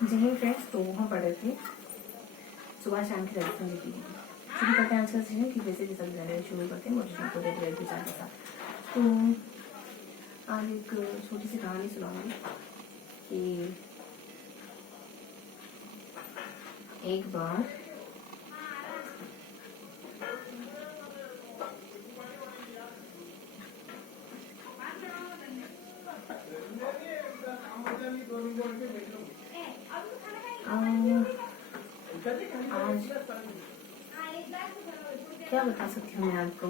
जय हिंद फ्रेंड्स। तो हम पढ़ रहे थे सुबह शाम की राजस्थान लिखी गई। शुरू करते हैं आज का सेशन कि वैसे भी सब जाने शुरू करते हैं मोटिवेशन को रेगुलर विचार के साथ। तो आज एक छोटी सी कहानी सुनाऊंगी कि एक बार आज क्या बता सकती हूँ मैं आपको।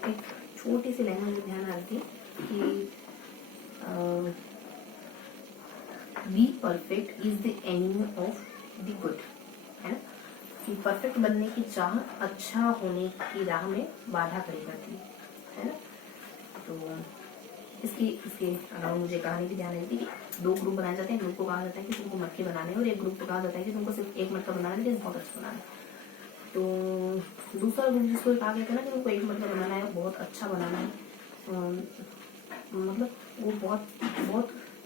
एक छोटी सी लाइन मुझे ध्यान आ रही थी कि be perfect is the enemy of the good, है ना। कि परफेक्ट बनने की चाह अच्छा होने की राह में बाधा खड़ी करती है ना। तो इसके अलावा मुझे कहानी भी ध्यान रहती है कि दो ग्रुप बनाए जाते हैं। ग्रुप को कहा जाता है कि तुमको मटके बनाने, और एक ग्रुप को कहा जाता है कि तुमको सिर्फ एक मटका बनाना है, बहुत अच्छा बनाना है। तो दूसरा ग्रुप जिसको कहा गया था ना कि उनको एक मटका बनाना है, बहुत अच्छा बनाना है, मतलब वो बहुत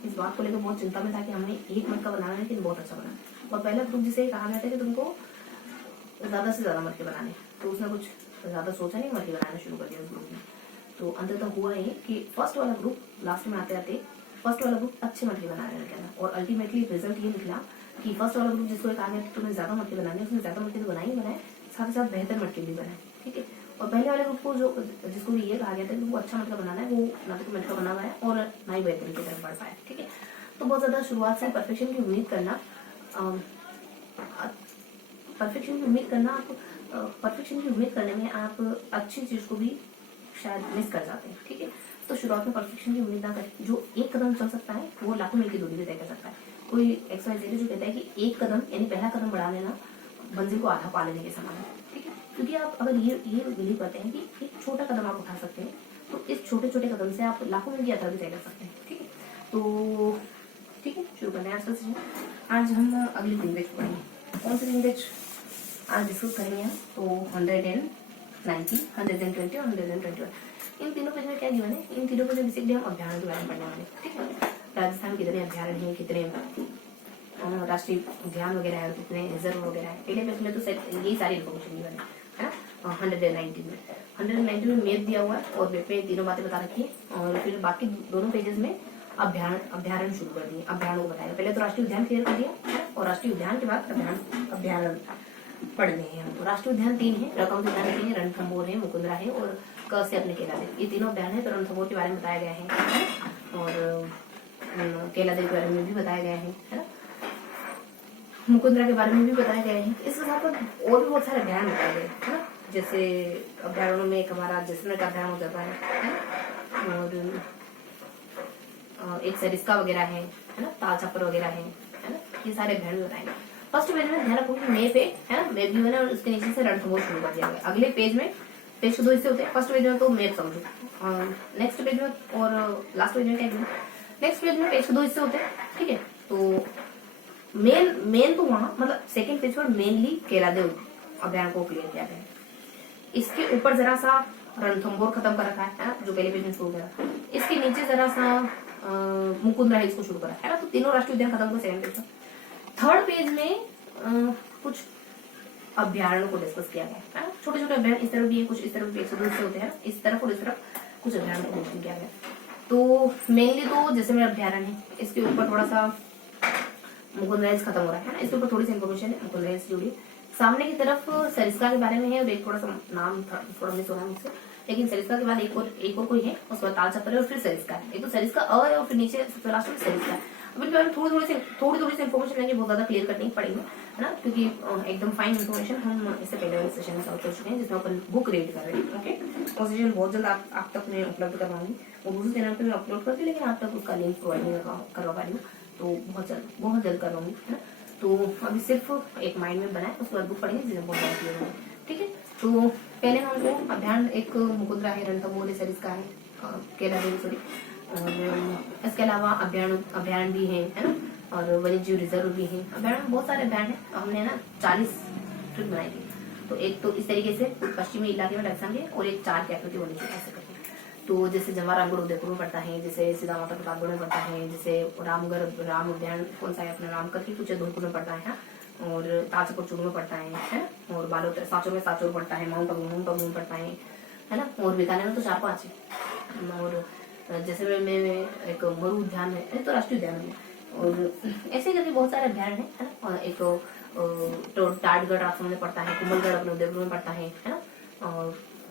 इस बात को लेकर बहुत चिंता में था कि हमें एक मटका बनाना है लेकिन बहुत अच्छा बनाना है। और पहला ग्रुप जिसे कहा गया था कि तुमको ज्यादा से ज्यादा मटके बनाने, तो उसने कुछ ज्यादा सोचा नहीं, मटके बनाना शुरू कर दिया उस ग्रुप ने। तो अंततः हुआ ये कि फर्स्ट वाला ग्रुप लास्ट में आते आते फर्स्ट वाला ग्रुप अच्छे मटके बनाने लग गया, और अल्टीमेटली रिजल्ट ये निकला कि फर्स्ट वाला ग्रुप जिसको कहा गया कि तुम्हें ज्यादा मटके बनाने, उसने ज्यादा मटके तो बनाए ही बनाए, साथ ही साथ बेहतर मटके भी बनाए, ठीक है। और पहले वाले ग्रुप को जिसको ये कहा गया था कि वो अच्छा मटका बनाना है, वो ना तो मटका बना हुआ है और ना ही बेहतरी की तरफ बढ़ पाया, ठीक है। तो बहुत ज्यादा शुरुआत से परफेक्शन की उम्मीद करना परफेक्शन की उम्मीद करने में आप अच्छी चीज को भी शायद मिस कर जाते हैं, ठीक है। तो शुरुआत में परफेक्शन की उम्मीद ना करें। जो एक कदम चल सकता है वो लाखों मील की दूरी भी तय कर सकता है। कोई XYZ जो कहता है कि एक कदम यानी पहला कदम बढ़ा लेना मंजिल को आधा पा लेने के समान है, ठीक है। क्योंकि आप अगर ये बिलीव करते हैं कि एक छोटा कदम आप उठा सकते हैं, तो इस छोटे छोटे कदम से आप लाखों मील की यात्रा भी तय कर सकते हैं, ठीक है। तो ठीक है, शुरू करते हैं आज का सेशन। आज हम अगली लैंग्वेज पढ़ेंगे। कौन सी लैंग्वेज आज डिस्कस करेंगे हम? तो 190, 120 और 121। इन तीनों पेज में क्या गिवन है? इन तीनों पेज में बेसिकली हम अभ्यारण के बारे में पढ़ने वाले, ठीक है। राजस्थान कितने अभ्यारण है, कितने राष्ट्रीय उद्यान वगैरह है, कितने रिजर्व वगैरह है। पहले पेज में तो यही सारी इन्फॉर्मेशन गिवन है ना। 190 में मैप दिया हुआ है और मैप में तीनों बातें बता रखी है, और फिर बाकी दोनों पेजेस में अभ्यारण शुरू कर दिए। अभ्यारण को बताएगा। पहले तो राष्ट्रीय उद्यान क्लियर कर दिया, और राष्ट्रीय उद्यान के बाद अभ्यारण पढ़ गए हैं हम। तो राष्ट्रीय उद्यान 3 है, रकम उद्यान 3 है, रणथंभौर है, मुकुंदरा है, और क से अपने केलादेव। ये तीनों उद्यान है। तो रणथंभौर के बारे में बताया गया है, और केलादेव के बारे में भी बताया गया है ना। मुकुंदरा के बारे में भी बताया गया है। इसके साथ और भी बहुत सारे अभ्यारण बताए गए है ना। जैसे अभ्यारणों में एक हमारा जैसलमेर का अभ्यारण हो जाता है, और एक सरिस्का वगैरह है ना, ताल छप्पर वगैरह है ना। ये सारे अभ्यारण बताएंगे। फर्स्ट पेज में ध्यान रखो कि मैप है ना, मैप भी बना और उसके नीचे से रणथंभौर शुरू कर दिया गया। अगले पेज में पेज के 2 हिस्से होते हैं। फर्स्ट पेज में तो मैप समझो, नेक्स्ट पेज में और लास्ट पेज में क्या है, नेक्स्ट पेज में पेज के 2 हिस्से होते हैं, ठीक है। तो मेन तो वहां मतलब सेकंड पेज पर मेनली केलादेव अभ्यारण को क्लियर किया गया है। इसके ऊपर जरा सा रणथंभौर खत्म कर रखा है ना, जो पहले पेज में शुरू करा। इसके नीचे जरा सा मुकुंदरा हिल्स को शुरू करा है ना। तो तीनों राष्ट्रीय उद्यान खत्म हुए सेकंड पेज में। थर्ड पेज में कुछ अभ्यारण को डिस्कस किया गया है ना। छोटे छोटे अभ्यारण इस तरफ भी है, कुछ इस तरफ भी 102 से होते हैं, इस तरफ और इस तरफ कुछ अभ्यारण को मेंशन किया गया। तो मेनली तो जैसे मेरा अभ्यारण है, इसके ऊपर थोड़ा सा मुकुंदरा हिल्स खत्म हो रहा है ना, इसके ऊपर थोड़ी सी इन्फॉर्मेशन है मुकुंदरा हिल्स जुड़ी। सामने की तरफ सरिस्का के बारे में है, और एक थोड़ा सा नाम थोड़ा मिस हो रहा है मुझसे, लेकिन सरिस्का के बाद एक और कोई है, उसके बाद ताल चप्पर है और फिर सरिस्का है। एक तो सरिस्का अ है और फिर नीचे सबसे लास्ट में सरिस्का है। अब इनके बारे में थोड़ी सी इन्फॉर्मेशन लेंगे, बहुत ज्यादा क्लियर करनी पड़ेगी, है ना, क्योंकि एकदम फाइन इन्फॉर्मेशन हम इससे पहले वाले सेशन में कवर कर चुके हैं, जिसमें अपन बुक रीड कर रहे हैं। ओके, वो सेशन बहुत जल्द आप तक मैं उपलब्ध करवाऊंगी, और दूसरे चैनल पे मैं अपलोड करती, लेकिन आप तक उसका लिंक प्रोवाइड नहीं करवा पा रही हूँ, तो बहुत जल्द करवाऊंगी, है ना। तो अभी सिर्फ एक माइंड में बनाए, उसके बाद बुक पढ़ेंगे, जिसमें बहुत ज्यादा क्लियर होगा। ठीक है, तो पहले हमको अभ्यारण एक मुकुंदरा है, रणथंभौर सरिस्का है, केला देवी सॉरी, और इसके अलावा अभ्यारण भी है ना, और वन्य जीव रिजर्व भी है। अभ्यारण बहुत सारे अभ्यारण है, हमने ना 40 ट्रिप बनाई थी। तो एक तो इस तरीके से पश्चिमी इलाके में रखेंगे, और एक 4 कैपिटल वन्य जीव ऐसे करके। तो जैसे जवाहरामगढ़ उदयपुर में पड़ता है, जैसे सीधा माता प्रतापगढ़ में पड़ता है, जैसे राम उद्यान कौन सा है अपना नाम करके कुछ धौलपुर में पड़ता है, और ताजपुर चूरू में पड़ता है, और बालोतर सांचौर में सांचौर पड़ता है, माउंट आबू में पड़ता है ना, और बीकानेर में तो 4-5 है, और जैसे में एक मरु उद्यान है, तो राष्ट्रीय उद्यान है, और ऐसे करके बहुत सारे अभ्यारण है ना। और एक तो टाटगढ़ राजस्थान में पड़ता है, कुंभलगढ़ अपने उदयपुर में पड़ता है ना,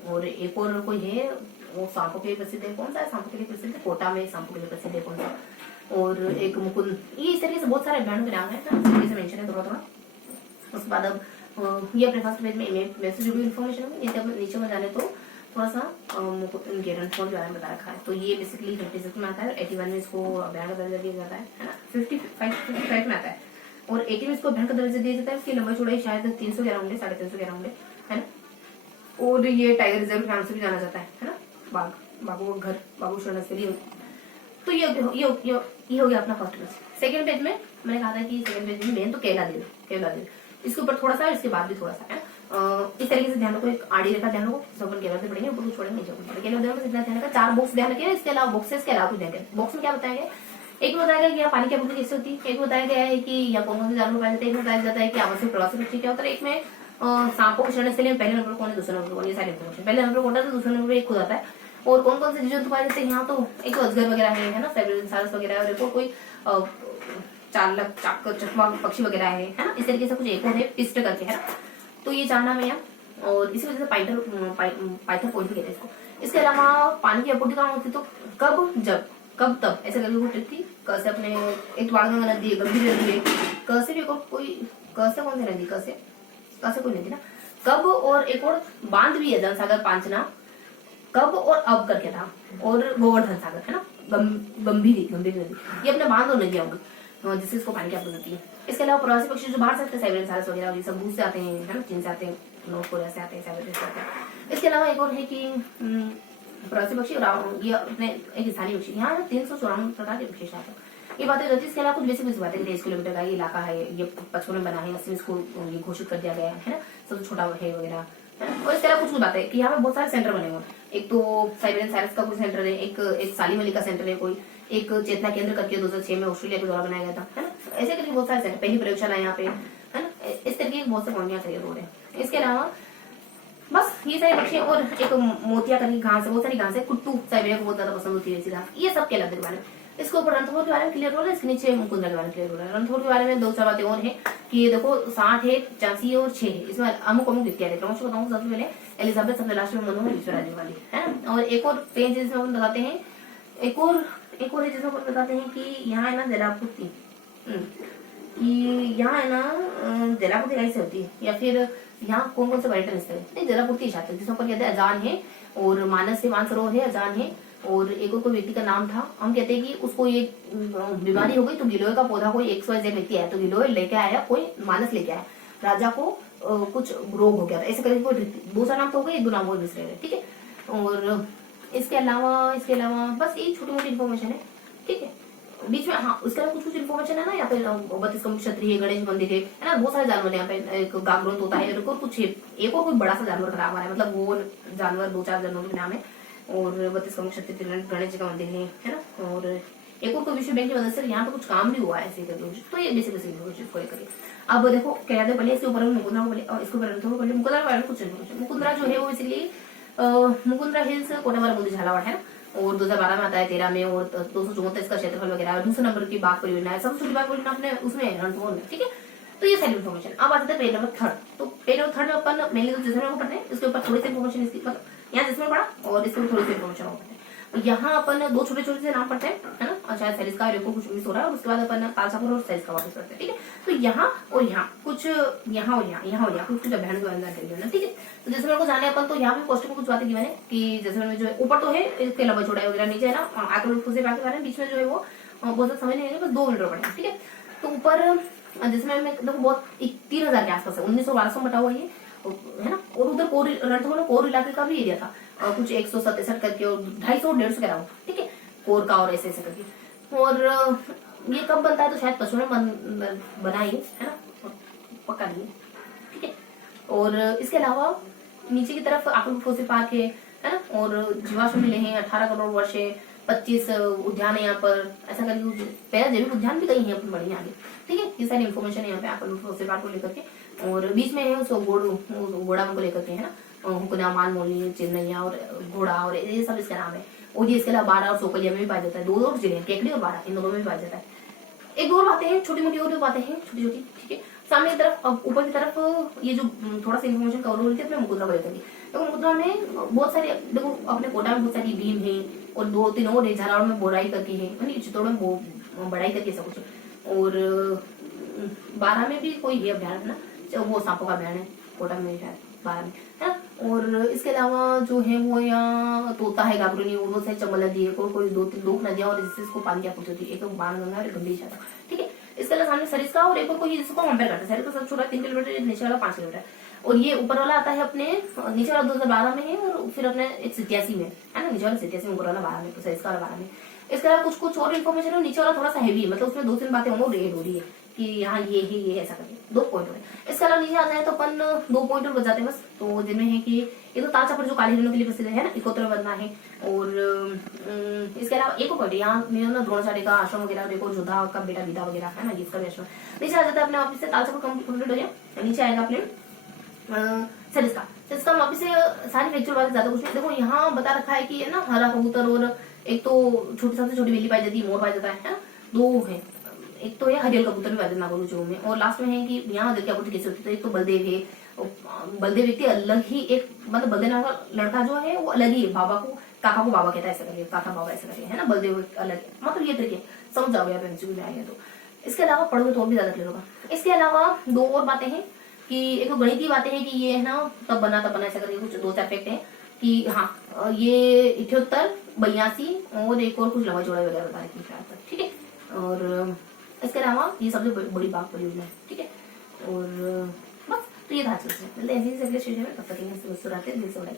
और एक और कोई है, वो सांपों के लिए प्रसिद्ध है, कौन सा है सांपों के लिए प्रसिद्ध है, कोटा में सांपों के लिए प्रसिद्ध है कौन सा, और एक मुकुंद, ये इस तरीके से बहुत सारे अभ्यारण के नाम है ना, इस तरीके से मेंशन है थोड़ा। उसके बाद अब ये अपने फर्स्ट पेज में से जुड़ी इन्फॉर्मेशन होगी, नीचे में जाने तो थोड़ा सा रणथंभौर के बारे में बता रखा है। तो ये बेसिकली 56 में आता है, 81 में इसको अभ्यारण का दर्जा दिया जाता है ना, 55 में आता है, और 80 में इसको अभ्यारण का दर्जा दिया जाता है। इसकी लंबाई चौड़ाई शायद 311 होंगे, 350 होंगे, है ना। और ये टाइगर रिजर्व के नाम से भी जाना जाता है ना, बाघों का घर, बाघों शरणस्थली। तो ये हो गया अपना फर्स्ट पेज। सेकंड पेज में मैंने कहा था कि सेकंड पेज में मेन तो केला देव, इसके ऊपर थोड़ा सा, इसके बाद भी थोड़ा सा है। इस तरीके से ध्यान रखो, एक आड़ी रेखा ध्यान रखो, सब केला देव पढ़ेंगे, ऊपर कुछ छोड़ेंगे, नीचे कुछ पढ़ेंगे। केला देव में इतना ध्यान रखा, 4 बॉक्स ध्यान रखिए, इसके अलावा बॉक्सेस के अलावा कुछ ध्यान। बॉक्स में क्या बताएंगे, एक में बताया गया कि यहाँ पानी की आपूर्ति कैसे होती है, एक में बताया गया है कि यहाँ कौन से जानवर पाए जाते हैं, एक में बताया जाता है कि आवश्यक प्रवासी पक्षी क्या होता है, एक में सांपों के शरणस्थली में पहले नंबर कौन है, दूसरे नंबर कौन है, ये सारी इन्फॉर्मेशन। पहले नंबर कौन है तो दूसरे नंबर पे एक खुद आता है, और कौन कौन से जंतु पाए जाते हैं यहाँ, तो एक अजगर वगैरह है ना, साइबेरियन वगैरह, और एक कोई चालक चकमा पक्षी वगैरह है ना, इस तरीके से कुछ एक और है, पिस्ट करके, है ना। तो ये जानना में, और इसी वजह से पाइथर पॉइंट भी कहते हैं इसको। इसके अलावा पानी की आपूर्ति कहाँ होती है, तो कब, जब, कब, तब, ऐसे करके वो ट्रिक थी। कैसे अपने एक बाणगंगा नदी है, गंभीर नदी है, कैसे भी कोई कैसे कौन सी नदी, कैसे कोई नदी ना, कब, और एक और बांध भी है जनसागर पांचना, कब और अब करके था, और गोवर्धन सागर है ना, गंभीर नदी, ये अपने बांध और नदियां होंगी जिससे इसको पानी की आपूर्ति होती है। इसके अलावा प्रवासी पक्षी जो बाहर से आते हैं, साइबेरियन सारस वगैरह, ये सब दूर से आते हैं, है ना, चीन से आते हैं, नॉर्थ कोरिया से आते हैं, साइबेरिया से आते हैं। इसके अलावा एक और है कि प्रवासी पक्षी और ये अपने एक स्थानीय पक्षी, यहाँ 354 प्रकार के पक्षी आते हैं, ये बातें रहती है। इसके अलावा कुछ बेसिक बातें, 23 किलोमीटर का ये इलाका है, ये 55 में बना है, 80 में इसको ये घोषित कर दिया गया है ना, सबसे छोटा है वगैरह, है ना। और इसके अलावा कुछ बातें कि यहाँ पे बहुत सारे सेंटर बने हुए हैं, एक तो साइबेरियन साइरस का कोई सेंटर है, एक सालिम अली का सेंटर है, कोई एक चेतना केंद्र करके 2006 में ऑस्ट्रेलिया के द्वारा बनाया गया था, है ना। ऐसे करके बहुत सारे सेंटर, पहली प्रयोगशाला यहाँ पे, है ना, इस तरीके के बहुत से पॉइंट यहाँ क्लियर हो रहे हैं। इसके अलावा बस ये सारे पक्षी, और एक मोतिया करके घास है, बहुत सारी घास है, कुट्टू साइबेरिया को बहुत ज्यादा पसंद होती है ऐसी घास, ये सब केला के बारे में। इसके ऊपर रणथंभौर के बारे में क्लियर हो रहा है, इसके नीचे मुकुंदरा के बारे में क्लियर हो रहा है। रणथंभौर के बारे में 2-4 बातें और है कि ये देखो 60 है, 85 और 6 है, इसमें अमुक क्या है क्रमश बताऊँ। सबसे पहले एलिजाबेथ सबसे लास्ट में मनोहर विश्वराज वाली, है ना। और एक और पेज जिसमें अपन बताते हैं, एक और है जिसमें अपन बताते हैं कि यहाँ है ना जलापूर्ति, कि यहाँ है ना जलापूर्ति कैसे होती है, या फिर यहाँ कौन कौन से पर्यटन स्थल है, नहीं जलापूर्ति छात्र जिसमें अपन कहते हैं अजान है, और मानस से मानसरोवर है, अजान है, और एक और कोई व्यक्ति का नाम था। हम कहते हैं कि उसको ये बीमारी हो गई, तो गिलोय का पौधा कोई XYZ व्यक्ति आया, तो गिलोय लेके आया, कोई मानस लेके आया, राजा को कुछ रोग हो गया था, ऐसे करके कोई दूसरा नाम तो हो गया, एक दो नाम और मिस रहे, ठीक है। और इसके अलावा बस यही छोटी मोटी इन्फॉर्मेशन है, ठीक है। बीच में हाँ उसके अलावा कुछ इन्फॉर्मेशन है ना, यहाँ पे 32 क्षत्रिय, गणेश मंदिर है ना, बहुत सारे जानवर यहाँ पे, एक गागरोन तोता है, और कुछ एक और कोई बड़ा सा जानवर खराब है, मतलब वो जानवर 2-4 जानवरों के नाम है, और 32 क्षत्रिय, गणेश जी का मंदिर है ना। और एक और कोई विश्व बैंक की मदद से यहाँ पे कुछ काम भी हुआ है ऐसे करके, तो ये बेसिक इन्फॉर्मेशन को लेकर। अब देखो क्या कहते हैं, इसके ऊपर मुकुंदरा को इसके ऊपर मुकुंदरा के बारे में कुछ इन्फॉर्मेशन। मुकुंदरा जो है वो बेसिकली मुकुंदरा हिल्स, कोटाबारा बूंदी झालावाड़, है ना, और 2012 में आता है, 13 में, और 234 का क्षेत्रफल वगैरह, दूसरे नंबर की बाघ परियोजना है, सबसे छोटी बाघ परियोजना अपने उसमें रणथंभौर में, ठीक है। तो ये सारी इन्फॉर्मेशन। अब आते हैं पेज नंबर 3। तो पेज नंबर 3 में अपन मेनली तो जैसे पढ़ते हैं, इसके ऊपर थोड़ी सी इन्फॉर्मेशन इसकी यहाँ जिसमें पढ़ा और इसमें थोड़ी सी इन्फॉर्मेशन हो पाते हैं। यहाँ अपन दो छोटे छोटे से नाम पढ़ते हैं, है ना, अच्छा सरिस्का रेको कुछ मिस हो रहा है, और उसके बाद अपन तालसापुर और सरिस्का वापस पढ़ते हैं, ठीक है। तो यहाँ और यहाँ कुछ, यहाँ और यहाँ कुछ अभ्यारण के बारे में, ठीक है। तो जैसे मेरे को जाने अपन, तो यहाँ पे क्वेश्चन को कुछ बातें की मैंने कि जैसे मैंने जो है ऊपर तो है इसके लंबा चौड़ाई वगैरह, नीचे है ना आकर से बात के बारे में, बीच में जो है वो बहुत ज्यादा समय नहीं है, बस 2 मीटर पड़े, ठीक है। तो ऊपर जैसे मैं देखो बहुत 3000 के आसपास है, 1900-1200 बटा हुआ ये, है ना। और उधर कोर इलाके का भी एरिया था, कुछ 167 करके और 250-150 के अराउंड, ठीक है, कोर का और ऐसे ऐसे करके। और ये कब बनता है, तो शायद पशु ने बनाई है ना, पका दिए, ठीक है। और इसके अलावा नीचे की तरफ आकल्प पार्क है ना, और जीवाश्म मिले हैं 18 करोड़ वर्ष है, 25 उद्यान है यहाँ पर, ऐसा करके पहला जैविक उद्यान भी कहीं है अपन बढ़िया आगे, ठीक है। ये सारी इन्फॉर्मेशन है यहाँ पे आकल्प पार्क को लेकर के। और बीच में है उसको घोड़ा को लेकर के, है ना, हुकुना, मालमोली, चिन्नैया और घोड़ा, और ये सब इसका नाम है। और ये इसके अलावा बाड़ा और सोकलिया में भी पाया जाता है, 2 और जिले हैं, केकड़ी और बाड़ा, इन दोनों में भी पाया जाता है। एक दो और बातें हैं, छोटी मोटी और बातें हैं, छोटी छोटी, ठीक है। सामने की तरफ, अब ऊपर की तरफ ये जो थोड़ा सा इन्फॉर्मेशन कवर हो रही थी अपने मुद्रा को लेकर, देखो मुद्रा में बहुत सारे, देखो अपने कोटा में बहुत सारी भीम है, और 2-3 और है, झालावाड़ में बोराई करके है, चित्तौड़ में बढ़ाई करके सब कुछ, और 12 में भी कोई है अभ्यारण ना, वो सांपों का अभ्यारण है, कोटा में शायद 12 में, है ना। और इसके अलावा जो है वो यहाँ तोता है, गाबरूनी, वो से चंबल नदी है, कोई 2-3 नदियां और जिससे इसको पानी की आपूर्ति होती है, एक बाणगंगा और एक गंभीर छाता, ठीक है। इसके अलावा सामने सरिस्का और एक और कोई जिसको कंपेयर करते हैं, सरिस्का सबसे छोटा 3 किलोमीटर, नीचे वाला 5 किलोमीटर, और ये ऊपर वाला आता है अपने, नीचे वाला 2012 में है, और फिर अपने 87 में, है ना, नीचे वाला 87 में, ऊपर वाला 12 में, तो सरिस्का वाला 12 में। इसके अलावा कुछ और इन्फॉर्मेशन है, नीचे वाला थोड़ा सा हैवी, मतलब उसमें 2-3 बातें होंगी, रेड हो रही है कि यहाँ ये है, ये ऐसा करके 2 पॉइंट हो रहे हैं। इसके अलावा नीचे आ जाए तो अपन 2 पॉइंट और बच जाते हैं बस, तो जिनमें है कि ये तो तालचापर जो काली हिरणों के लिए प्रसिद्ध है ना, इकोत्र बनना है। और इसके अलावा एक पॉइंट यहाँ ना द्रोणाचार्य का आश्रम वगैरह, देखो जोधा का बेटा गीता वगैरह, है ना, इसका भी आश्रम। नीचे आ जाता है अपने वापिस से, तालचापर कंप्लीट हो गया, नीचे आएगा अपने सरिस्का वापिस से, सारी फैक्चुअल बातें ज्यादा कुछ नहीं। देखो यहाँ बता रखा है कि है ना, हरा कबूतर, और एक तो सबसे छोटी बिल्ली पाई जाती है, मोर पाया जाता है ना, 2 है, एक तो है हरियल कबूतर भी पाया जाता है नागौर जू में, और लास्ट में है कि यहाँ जल की आपूर्ति कैसे होती है, तो एक तो बलदेव है, बलदेव व्यक्ति अलग ही एक, मतलब बलदेव नाम का लड़का जो है वो अलग ही, बाबा को काका को बाबा कहता है, ऐसा करके काका बाबा ऐसा करके, है ना, बलदेव अलग, मतलब ये तरीके समझ जाओगे आप एमसीक्यू में आएंगे तो। इसके अलावा पढ़ोगे तो और भी ज्यादा क्लियर होगा। इसके अलावा 2 और बातें हैं कि एक तो गणितीय बातें हैं कि ये है ना तब बना ऐसा करके कुछ 2-4 फैक्ट है कि हाँ ये 78, 82 और एक और कुछ लंबा चौड़ा वगैरह बता रही थी, ठीक है। और इसके अलावा ये सबसे बड़ी बात परियोजना है, ठीक है। और बस तो ये था, मिलते हैं ऐसे ही अगले स्टेज में, तब तक मुस्कुराते दिल से बड़ा